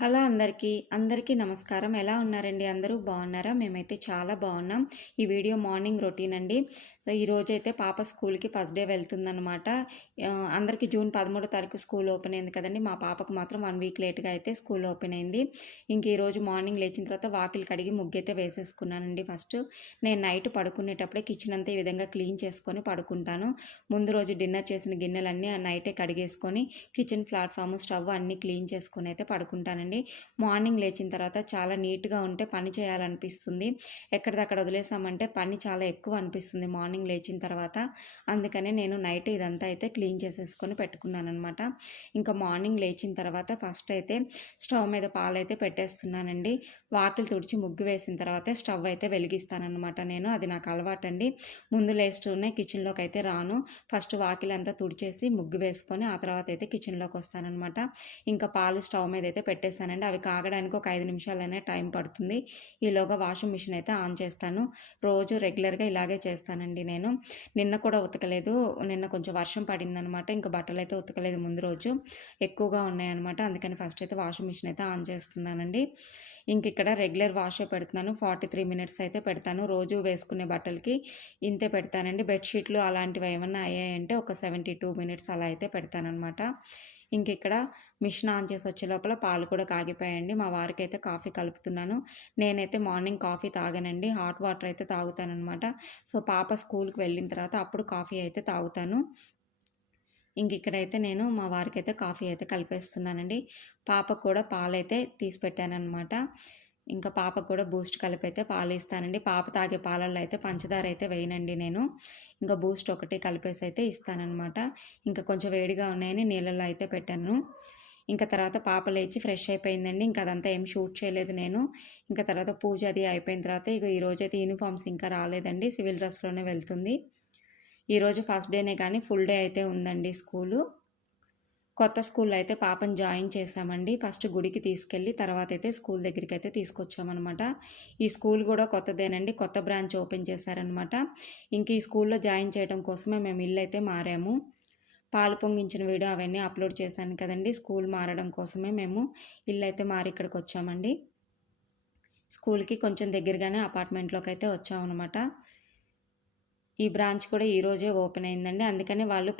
Hello అందరికీ నమస్కారం. ఎలా ఉన్నారండి? అందరూ బాగున్నారా? మేమైతే చాలా బాగున్నాం. ఈ వీడియో మార్నింగ్ రొటీన్ అండి. సో, ఈరోజైతే పాప స్కూల్‌కి ఫస్ట్ డే వెళ్తుందనమాట. అందరికీ జూన్ 13 తారీఖు స్కూల్ ఓపెన్ అయింది కదండీ! మా పాపకు మాత్రం 1 వీక్ లేట్‌గా అయితే స్కూల్ ఓపెన్ అయింది. ఇంక ఈరోజు మార్నింగ్ లేచిన తర్వాత వాకిలి కడిగి ముగ్గైతే వేసేసుకున్నానండి ఫస్ట్. నేను నైట్ పడుకునేటప్పుడే కిచెన్ అంతా ఈ విధంగా క్లీన్ చేసుకొని పడుకుంటాను. ముందు రోజు డిన్నర్ చేసిన గిన్నెలన్నీ నైటే కడిగేసుకొని కిచెన్ ప్లాట్‌ఫామ్, స్టవ్ అన్నీ క్లీన్ చేసుకొని అయితే పడుకుంటానండి. మార్నింగ్ లేచిన తర్వాత చాలా నీట్‌గా ఉంటే పని చేయాలనిపిస్తుంది. ఎక్కడిదక్కడ వదిలేసామంటే పని చాలా ఎక్కువ అనిపిస్తుంది మార్నింగ్ లేచిన తర్వాత. అందుకనే నేను నైట్ ఇదంతా అయితే క్లీన్ చేసేసుకొని పెట్టుకున్నాననమాట. ఇంకా మార్నింగ్ లేచిన తర్వాత ఫస్ట్ అయితే స్టవ్ మీద పాలైతే పెట్టేస్తున్నానండి. వాకిలి తుడిచి ముగ్గు వేసిన తర్వాతే స్టవ్ అయితే వెలిగిస్తాననమాట నేను. అది నాకు అలవాటండి. ముందు లేస్తూనే కిచెన్‌లోకి అయితే రాను. ఫస్ట్ వాకిలంతా తుడిచేసి ముగ్గు వేసుకొని ఆ తర్వాత అయితే కిచెన్‌లోకి వస్తాననమాట. ఇంకా పాలు స్టవ్ మీద అయితే పెట్టేశానండి. అవి కాగడానికి ఒక 5 నిమిషాలనే టైం పడుతుంది. ఈలోగా వాషింగ్ మిషన్ అయితే ఆన్ చేస్తాను. రోజు రెగ్యులర్‌గా ఇలాగే చేస్తానండి నేను. నిన్న కూడా ఉతకలేదు. నిన్న కొంచెం వర్షం పడిందనమాట. ఇంక బట్టలైతే ఉతకలేదు ముందు రోజు. ఎక్కువగా ఉన్నాయన్నమాట. అందుకని ఫస్ట్ అయితే వాషింగ్ మిషన్ అయితే ఆన్ చేస్తున్నానండి. ఇంకిక్కడ రెగ్యులర్ వాషే పెడుతున్నాను. 43 మినిట్స్ అయితే పెడతాను. రోజు వేసుకునే బట్టలకి ఇంతే పెడతానండి. బెడ్‌షీట్లు అలాంటివి ఏమన్నా అయ్యాయంటే ఒక 72 మినిట్స్ అలా అయితే పెడతాననమాట. ఇంకిక్కడ మిషన్ ఆన్ చేసి వచ్చే లోపల పాలు కూడా కాగిపోయాయండి. మా వారికైతే కాఫీ కలుపుతున్నాను. నేనైతే మార్నింగ్ కాఫీ తాగనండి. హాట్ వాటర్ అయితే తాగుతాననమాట. సో, పాప స్కూల్‌కి వెళ్ళిన తర్వాత అప్పుడు కాఫీ అయితే తాగుతాను. ఇక్కడైతే నేను మా వారికైతే కాఫీ అయితే కలిపేస్తున్నానండి. పాపకు కూడా పాలైతే తీసి పెట్టాననమాట. ఇంకా పాపకు కూడా బూస్ట్ కలిపైతే పాలిస్తానండి. పాప తాగే పాలల్లో అయితే పంచదార అయితే వేయనండి నేను. ఇంకా బూస్ట్ ఒకటి కలిపేసి అయితే ఇస్తాననమాట. ఇంకా కొంచెం వేడిగా ఉన్నాయని నీళ్ళల్లో అయితే పెట్టాను. ఇంకా తర్వాత పాప లేచి ఫ్రెష్ అయిపోయిందండి. ఇంకా అదంతా ఏం షూట్ చేయలేదు నేను. ఇంకా తర్వాత పూజ అది అయిపోయిన తర్వాత ఈరోజైతే యూనిఫామ్స్ ఇంకా రాలేదండి. సివిల్ డ్రెస్‌లోనే వెళ్తుంది. ఈరోజు ఫస్ట్ డేనే కానీ ఫుల్ డే అయితే ఉందండి స్కూలు. కొత్త స్కూల్‌లో అయితే పాపని జాయిన్ చేశామండి. ఫస్ట్ గుడికి తీసుకెళ్ళి తర్వాతైతే స్కూల్ దగ్గరికైతే తీసుకొచ్చామనమాట. ఈ స్కూల్ కూడా కొత్తదేనండి. కొత్త బ్రాంచ్ ఓపెన్ చేశారనమాట. ఇంక ఈ స్కూల్‌లో జాయిన్ చేయడం కోసమే మేము ఇల్లైతే మారాము. పాలు పొంగించిన వీడియో అవన్నీ అప్లోడ్ చేశాను కదండీ! స్కూల్ మారడం కోసమే మేము ఇల్లైతే మారి ఇక్కడికొచ్చామండి. స్కూల్‌కి కొంచెం దగ్గరగానే అపార్ట్మెంట్‌లోకైతే వచ్చామనమాట. ఈ బ్రాంచ్ కూడా ఈరోజే ఓపెన్ అయిందండి. అందుకని వాళ్ళు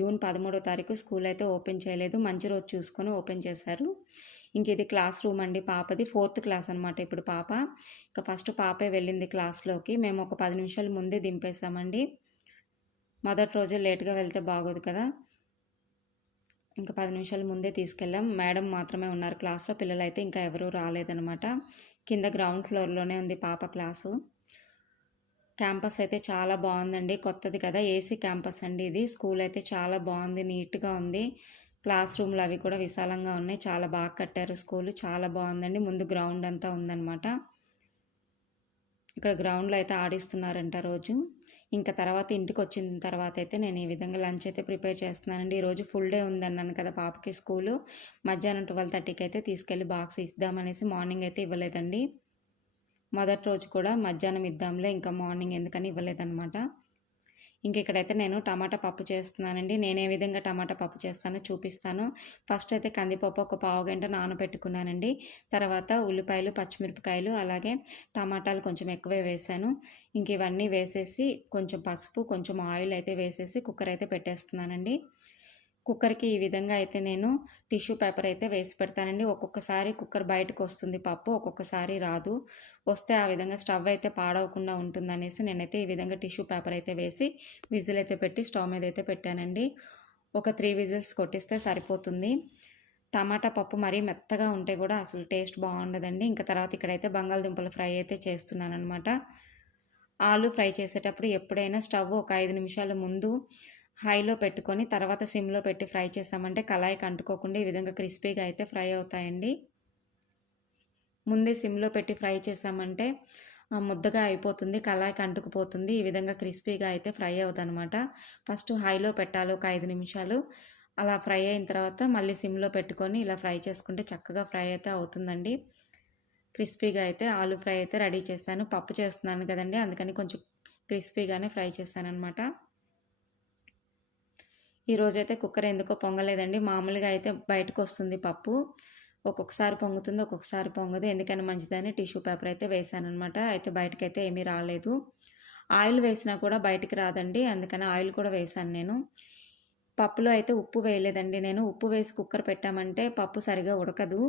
జూన్ 13 తారీఖు స్కూల్ అయితే ఓపెన్ చేయలేదు. మంచి రోజు చూసుకొని ఓపెన్ చేశారు. ఇది క్లాస్ రూమ్ అండి పాపది. 4థ్ క్లాస్ అనమాట ఇప్పుడు పాప. ఇక ఫస్ట్ పాపే వెళ్ళింది క్లాస్‌లోకి. మేము ఒక 10 నిమిషాల ముందే దింపేసామండి. మొదటి రోజే లేట్‌గా వెళ్తే బాగోదు కదా! 10 నిమిషాల ముందే తీసుకెళ్ళాం. మేడం మాత్రమే ఉన్నారు క్లాస్‌లో. పిల్లలైతే ఇంకా ఎవరూ రాలేదనమాట. కింద గ్రౌండ్ ఫ్లోర్‌లోనే ఉంది పాప క్లాసు. క్యాంపస్ అయితే చాలా బాగుందండి. కొత్తది కదా! ఏసీ క్యాంపస్ అండి ఇది. స్కూల్ అయితే చాలా బాగుంది. నీట్‌గా ఉంది. క్లాస్ రూమ్‌లు అవి కూడా విశాలంగా ఉన్నాయి. చాలా బాగా కట్టారు స్కూలు. చాలా బాగుందండి. ముందు గ్రౌండ్ అంతా ఉందనమాట. ఇక్కడ గ్రౌండ్‌లో అయితే ఆడిస్తున్నారంట రోజు. తర్వాత ఇంటికొచ్చిన తర్వాత అయితే నేను ఈ విధంగా లంచ్ అయితే ప్రిపేర్ చేస్తున్నానండి. ఈరోజు ఫుల్ డే ఉందన్నాను కదా పాపకి స్కూలు. మధ్యాహ్నం 12:30కి అయితే తీసుకెళ్ళి బాక్స్ ఇద్దామనేసి మార్నింగ్ అయితే ఇవ్వలేదండి. మొదటి రోజు కూడా మధ్యాహ్నం ఇద్దాంలే ఇంకా మార్నింగ్ ఎందుకని ఇవ్వలేదనమాట. ఇక్కడైతే నేను టమాటా పప్పు చేస్తున్నానండి. నేను ఏ విధంగా టమాటా పప్పు చేస్తానో చూపిస్తాను. ఫస్ట్ అయితే కందిపప్పు ఒక పావుగంట నానబెట్టుకున్నానండి. తర్వాత ఉల్లిపాయలు, పచ్చిమిరపకాయలు అలాగే టమాటాలు కొంచెం ఎక్కువే వేశాను. ఇవన్నీ వేసేసి కొంచెం పసుపు, కొంచెం ఆయిల్ అయితే వేసేసి కుక్కర్ అయితే పెట్టేస్తున్నానండి. కుక్కర్‌కి ఈ విధంగా అయితే నేను టిష్యూ పేపర్ అయితే వేసి పెడతానండి. ఒక్కొక్కసారి కుక్కర్ బయటకు వస్తుంది పప్పు, ఒక్కొక్కసారి రాదు. వస్తే ఆ విధంగా స్టవ్ అయితే పాడవకుండా ఉంటుందనేసి నేనైతే ఈ విధంగా టిష్యూ పేపర్ అయితే వేసి విజిల్ అయితే పెట్టి స్టవ్ మీద అయితే పెట్టానండి. ఒక 3 విజిల్స్ కొట్టిస్తే సరిపోతుంది. టమాటా పప్పు మరీ మెత్తగా ఉంటే కూడా అసలు టేస్ట్ బాగుండదండి. తర్వాత ఇక్కడైతే బంగాళదుంపల ఫ్రై అయితే చేస్తున్నాననమాట. ఆలు ఫ్రై చేసేటప్పుడు ఎప్పుడైనా స్టవ్ ఒక 5 నిమిషాల ముందు హైలో పెట్టుకొని తర్వాత సిమ్లో పెట్టి ఫ్రై చేసామంటే కళాయికి అంటుకోకుండా ఈ విధంగా క్రిస్పీగా అయితే ఫ్రై అవుతాయండి. ముందే సిమ్లో పెట్టి ఫ్రై చేసామంటే ముద్దగా అయిపోతుంది, కళాయికి అంటుకుపోతుంది. ఈ విధంగా క్రిస్పీగా అయితే ఫ్రై అవుతుందనమాట. ఫస్ట్ హైలో పెట్టాలి ఒక 5 నిమిషాలు. అలా ఫ్రై అయిన తర్వాత మళ్ళీ సిమ్లో పెట్టుకొని ఇలా ఫ్రై చేసుకుంటే చక్కగా ఫ్రై అయితే అవుతుందండి. క్రిస్పీగా అయితే ఆలు ఫ్రై అయితే రెడీ చేశాను. పప్పు చేస్తున్నాను కదండి, అందుకని కొంచెం క్రిస్పీగానే ఫ్రై చేశాననమాట. ఈరోజైతే కుక్కర్ ఎందుకో పొంగలేదండి. మామూలుగా అయితే బయటకు వస్తుంది పప్పు. ఒక్కొక్కసారి పొంగుతుంది, ఒక్కొక్కసారి పొంగదు. ఎందుకని మంచిదని టిష్యూ పేపర్ అయితే వేశాననమాట. అయితే బయటకైతే ఏమీ రాలేదు. ఆయిల్ వేసినా కూడా బయటికి రాదండి. అందుకని ఆయిల్ కూడా వేశాను నేను. పప్పులో అయితే ఉప్పు వేయలేదండి నేను. ఉప్పు వేసి కుక్కర్ పెట్టామంటే పప్పు సరిగ్గా ఉడకదు.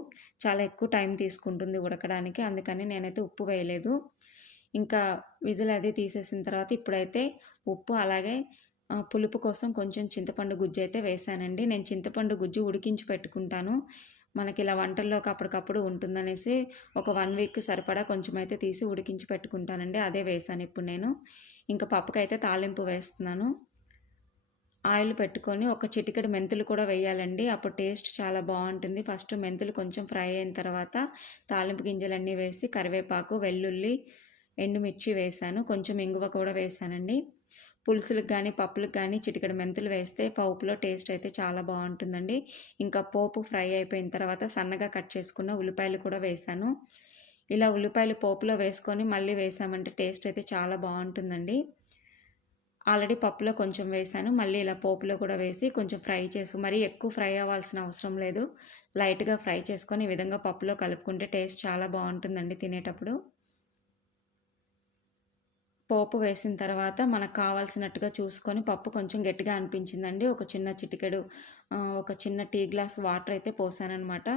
చాలా ఎక్కువ టైం తీసుకుంటుంది ఉడకడానికి. అందుకని నేనైతే ఉప్పు వేయలేదు. ఇంకా విజిల్ అది తీసేసిన తర్వాత ఇప్పుడైతే ఉప్పు అలాగే పులుపు కోసం కొంచెం చింతపండు గుజ్జు అయితే వేశానండి. నేను చింతపండు గుజ్జు ఉడికించి పెట్టుకుంటాను. మనకి ఇలా వంటల్లోకి అప్పటికప్పుడు ఉంటుందనేసి ఒక 1 వీక్ సరిపడా కొంచెం అయితే తీసి ఉడికించి పెట్టుకుంటానండి. అదే వేశాను ఇప్పుడు నేను. ఇంకా పప్పుకైతే తాలింపు వేస్తున్నాను. ఆయిల్ పెట్టుకొని ఒక చిటికెడు మెంతులు కూడా వేయాలండి. అప్పుడు టేస్ట్ చాలా బాగుంటుంది. ఫస్ట్ మెంతులు కొంచెం ఫ్రై అయిన తర్వాత తాలింపు గింజలన్నీ వేసి కరివేపాకు, వెల్లుల్లి, ఎండుమిర్చి వేశాను. కొంచెం ఇంగువ కూడా వేశానండి. పులుసులకు కానీ పప్పులకు కానీ చిటికెడు మెంతులు వేస్తే పోపులో టేస్ట్ అయితే చాలా బాగుంటుందండి. ఇంకా పోపు ఫ్రై అయిపోయిన తర్వాత సన్నగా కట్ చేసుకున్న ఉల్లిపాయలు కూడా వేశాను. ఇలా ఉల్లిపాయలు పోపులో వేసుకొని మళ్ళీ వేసామంటే టేస్ట్ అయితే చాలా బాగుంటుందండి. ఆల్రెడీ పప్పులో కొంచెం వేసాను. మళ్ళీ ఇలా పోపులో కూడా వేసి కొంచెం ఫ్రై చేసి, మరీ ఎక్కువ ఫ్రై అవ్వాల్సిన అవసరం లేదు. లైట్గా ఫ్రై చేసుకొని ఈ విధంగా పప్పులో కలుపుకుంటే టేస్ట్ చాలా బాగుంటుందండి తినేటప్పుడు. పోపు వేసిన తర్వాత మనకు కావాల్సినట్టుగా చూసుకొని పప్పు కొంచెం గట్టిగా అనిపించిందండి. ఒక చిన్న టీ గ్లాస్ వాటర్ అయితే పోసాననమాట.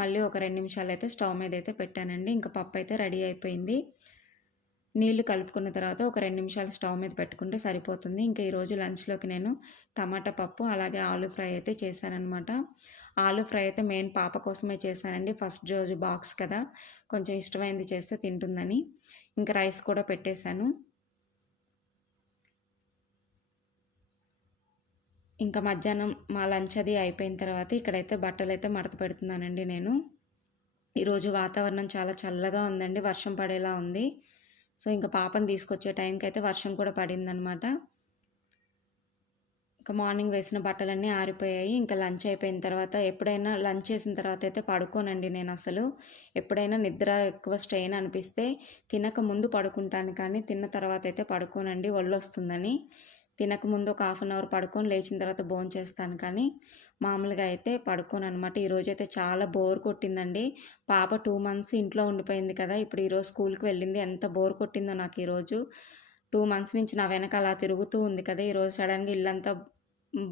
మళ్ళీ ఒక 2 నిమిషాలు అయితే స్టవ్ మీద అయితే పెట్టానండి. ఇంకా పప్పు అయితే రెడీ అయిపోయింది. నీళ్లు కలుపుకున్న తర్వాత ఒక 2 నిమిషాలు స్టవ్ మీద పెట్టుకుంటే సరిపోతుంది. ఇంకా ఈరోజు లంచ్లోకి నేను టమాటా పప్పు అలాగే ఆలూ ఫ్రై అయితే చేశాననమాట. ఆలూ ఫ్రై అయితే మెయిన్ పాప కోసమే చేశానండి. ఫస్ట్ రోజు బాక్స్ కదా, కొంచెం ఇష్టమైంది చేస్తే తింటుందని. ఇంకా రైస్ కూడా పెట్టేశాను. ఇంకా మధ్యాహ్నం మా లంచ్ అది అయిపోయిన తర్వాత ఇక్కడైతే బట్టలైతే మడత పెడుతున్నానండి నేను. ఈరోజు వాతావరణం చాలా చల్లగా ఉందండి. వర్షం పడేలా ఉంది. సో ఇంకా పాపను తీసుకొచ్చే టైంకి అయితే వర్షం కూడా పడిందనమాట. ఇంకా మార్నింగ్ వేసిన బట్టలన్నీ ఆరిపోయాయి. ఇంకా లంచ్ అయిపోయిన తర్వాత ఎప్పుడైనా లంచ్ చేసిన తర్వాత అయితే పడుకోనండి నేను అసలు. ఎప్పుడైనా నిద్ర ఎక్కువ స్ట్రెయిన్ అనిపిస్తే తినక ముందు పడుకుంటాను, కానీ తిన్న తర్వాత అయితే పడుకోనండి, ఒళ్ళొస్తుందని. తినకముందు ఒక 1/2 అవర్ పడుకొని లేచిన తర్వాత భోంచేస్తాను, కానీ మామూలుగా అయితే పడుకోను అనమాట. ఈరోజైతే చాలా బోర్ కొట్టిందండి. పాప 2 మంత్స్ ఇంట్లో ఉండిపోయింది కదా, ఇప్పుడు ఈరోజు స్కూల్కి వెళ్ళింది. ఎంత బోర్ కొట్టిందో నాకు ఈరోజు. 2 మంత్స్ నుంచి నా వెనక అలా తిరుగుతూ ఉంది కదా, ఈరోజు సడన్గా ఇల్లంతా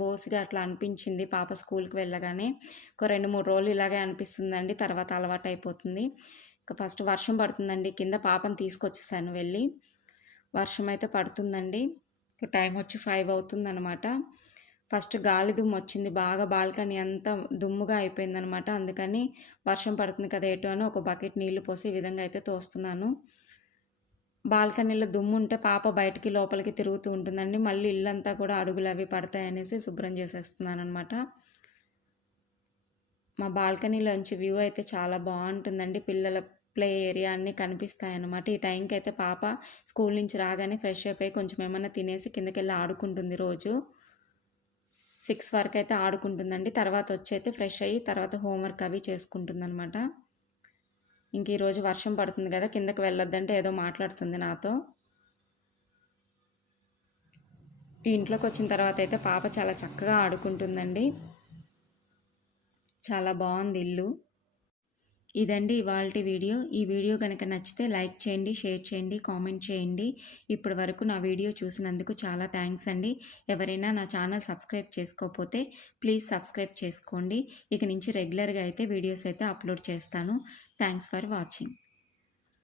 బోసిగా అట్లా అనిపించింది పాప స్కూల్కి వెళ్ళగానే. ఒక 2-3 రోజులు ఇలాగే అనిపిస్తుందండి, తర్వాత అలవాటు అయిపోతుంది. ఇంకా ఫస్ట్ వర్షం పడుతుందండి. కింద పాపను తీసుకొచ్చేసాను వెళ్ళి. వర్షం అయితే పడుతుందండి. టైం వచ్చి 5 అవుతుందన్నమాట. ఫస్ట్ గాలి దుమ్ము వచ్చింది బాగా, బాల్కనీ అంతా దుమ్ముగా అయిపోయిందనమాట. అందుకని వర్షం పడుతుంది కదా ఎటు అని ఒక బకెట్ నీళ్లు పోసి ఈ విధంగా అయితే తోస్తున్నాను. బాల్కనీలో దుమ్ము ఉంటే పాప బయటికి లోపలికి తిరుగుతూ ఉంటుందండి. మళ్ళీ ఇల్లంతా కూడా అడుగులు అవి పడతాయనేసి శుభ్రం చేసేస్తున్నాను అనమాట. మా బాల్కనీలోంచి వ్యూ అయితే చాలా బాగుంటుందండి. పిల్లల ప్లే ఏరియా అన్నీ కనిపిస్తాయన్నమాట. ఈ టైంకి అయితే పాప స్కూల్ నుంచి రాగానే ఫ్రెష్ అయిపోయి కొంచెం ఏమన్నా తినేసి కిందకెళ్ళి ఆడుకుంటుంది. రోజు 6 వరకు అయితే ఆడుకుంటుందండి. తర్వాత వచ్చి అయితే ఫ్రెష్ అయ్యి తర్వాత హోంవర్క్ అవి చేసుకుంటుందన్నమాట. ఇంక ఈరోజు వర్షం పడుతుంది కదా, కిందకి వెళ్ళొద్దంటే ఏదో మాట్లాడుతుంది నాతో. ఈ ఇంట్లోకి వచ్చిన తర్వాత అయితే పాప చాలా చక్కగా ఆడుకుంటుందండి. చాలా బాగుంది ఇల్లు. ఇదండి ఇవాల్టి వీడియో. ఈ వీడియో కనుక నచ్చితే లైక్ చేయండి, షేర్ చేయండి, కామెంట్ చేయండి. ఇప్పటి వరకు నా వీడియో చూసినందుకు చాలా థ్యాంక్స్ అండి. ఎవరైనా నా ఛానల్ సబ్స్క్రైబ్ చేసుకోకపోతే ప్లీజ్ సబ్స్క్రైబ్ చేసుకోండి. ఇక నుంచి రెగ్యులర్గా అయితే వీడియోస్ అయితే అప్లోడ్ చేస్తాను. Thanks for watching.